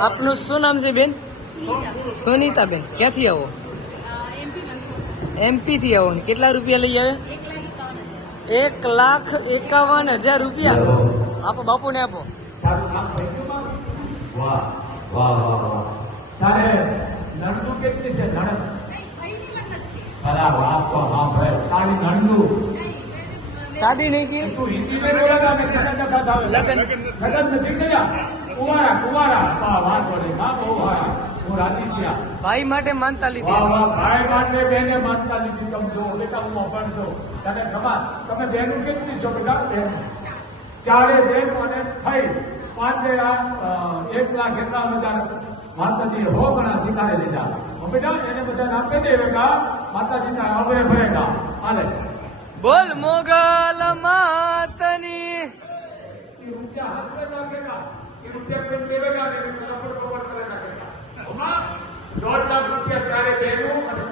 આપનું શું નામ છે બેન? સુનીતા બેન ક્યાંથી આવો? એમપી થી આવો. ને કેટલા રૂપિયા લઈ આવે એક લાખ એકાવન હજાર રૂપિયા. આપો આપો. બાપ? વાહ વાહ વાહ વાહ. તારે કેટલી છે? શાદી નહીં. કી લગન ભાઈ માટે માનતા લીધી. ભાઈ માટે બેને માનતા લીધી. તમે બેટા હું અભણશો. તને ખબર? તમે બેનું કેટલી છો બેટા? બેન. ચારે બેન અને થઈ પાંચે આ એક લાખ એટલા બધા માતાજી હો ઘણા શીખાડે લીધા. બેટા એને બધાને આપી દે બેટા. માતાજીના હવે ભયગા હાલે. બોલ મોગા तुमच्या हसऱ्या टाकेला की तुमच्या पेन देवे टाकेल कोल्हापूर बरोबर करायला टाकेल अमा दोन लाख रुपया ત્યારે દેવું અને